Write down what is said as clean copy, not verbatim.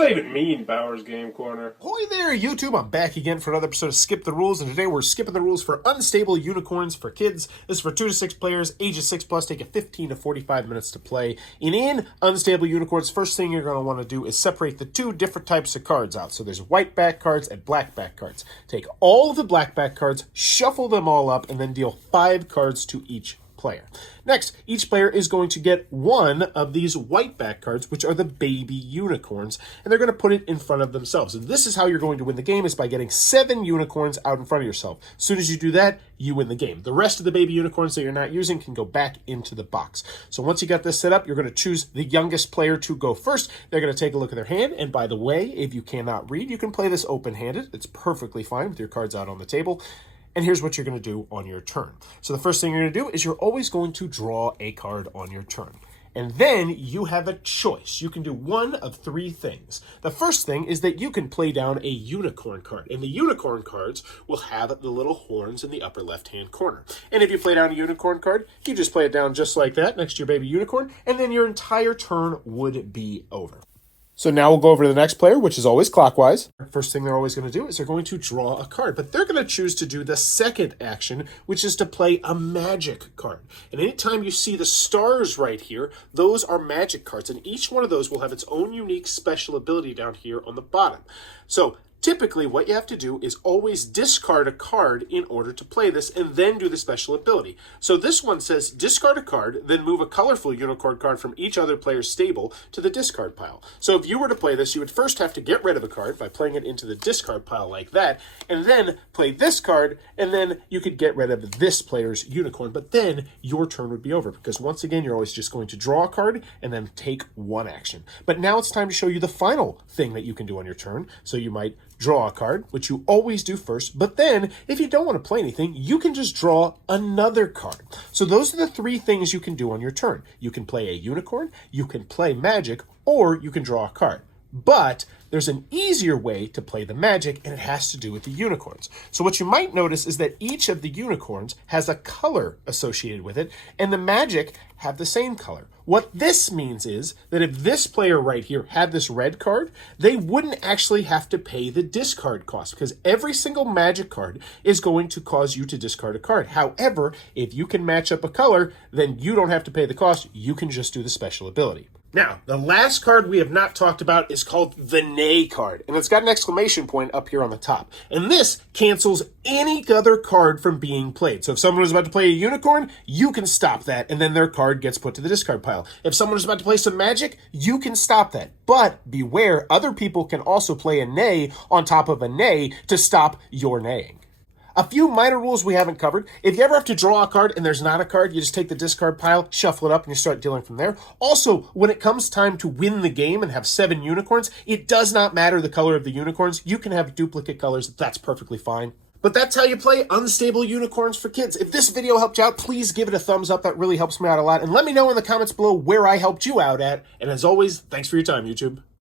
that even mean, Bowers Game Corner? Ahoy there, YouTube! I'm back again for another episode of Skip the Rules, and today we're skipping the rules for Unstable Unicorns for kids. This is for 2 to 6 players, ages 6 plus, take 15 to 45 minutes to play. In Unstable Unicorns, first thing you're going to want to do is separate the two different types of cards out. So there's white back cards and black back cards. Take all of the black back cards, shuffle them all up, and then deal 5 cards to each player. Next, each player is going to get one of these white back cards, which are the baby unicorns, and they're going to put it in front of themselves. And this is how you're going to win the game, is by getting 7 unicorns out in front of yourself. As soon as you do that, you win the game. The rest of the baby unicorns that you're not using can go back into the box. So once you got this set up, you're going to choose the youngest player to go first. They're going to take a look at their hand, and by the way, if you cannot read, you can play this open-handed. It's perfectly fine with your cards out on the table. And here's what you're going to do on your turn. So the first thing you're going to do is you're always going to draw a card on your turn. And then you have a choice. You can do one of 3 things. The first thing is that you can play down a unicorn card. And the unicorn cards will have the little horns in the upper left-hand corner. And if you play down a unicorn card, you just play it down just like that next to your baby unicorn, and then your entire turn would be over. So now we'll go over to the next player, which is always clockwise. First thing they're always going to do is they're going to draw a card, but they're going to choose to do the second action, which is to play a magic card. And anytime you see the stars right here, those are magic cards, and each one of those will have its own unique special ability down here on the bottom. So typically, what you have to do is always discard a card in order to play this and then do the special ability. So this one says discard a card, then move a colorful unicorn card from each other player's stable to the discard pile. So if you were to play this, you would first have to get rid of a card by playing it into the discard pile like that, and then play this card, and then you could get rid of this player's unicorn, but then your turn would be over, because once again, you're always just going to draw a card and then take one action. But now it's time to show you the final thing that you can do on your turn. So you might draw a card, which you always do first, but then if you don't want to play anything, you can just draw another card. So those are the 3 things you can do on your turn. You can play a unicorn, you can play magic, or you can draw a card. But there's an easier way to play the magic, and it has to do with the unicorns. So what you might notice is that each of the unicorns has a color associated with it, and the magic have the same color. What this means is that if this player right here had this red card, they wouldn't actually have to pay the discard cost, because every single magic card is going to cause you to discard a card. However, if you can match up a color, then you don't have to pay the cost. You can just do the special ability. Now, the last card we have not talked about is called the NEIGH card, and it's got an exclamation point up here on the top. And this cancels any other card from being played. So if someone was about to play a unicorn, you can stop that, and then their card gets put to the discard pile. If someone is about to play some magic, you can stop that. But beware, other people can also play a NEIGH on top of a NEIGH to stop your neighing. A few minor rules we haven't covered. If you ever have to draw a card and there's not a card, you just take the discard pile, shuffle it up, and you start dealing from there. Also, when it comes time to win the game and have 7 unicorns, it does not matter the color of the unicorns. You can have duplicate colors. That's perfectly fine. But that's how you play Unstable Unicorns for kids. If this video helped you out, please give it a thumbs up. That really helps me out a lot. And let me know in the comments below where I helped you out at. And as always, thanks for your time, YouTube.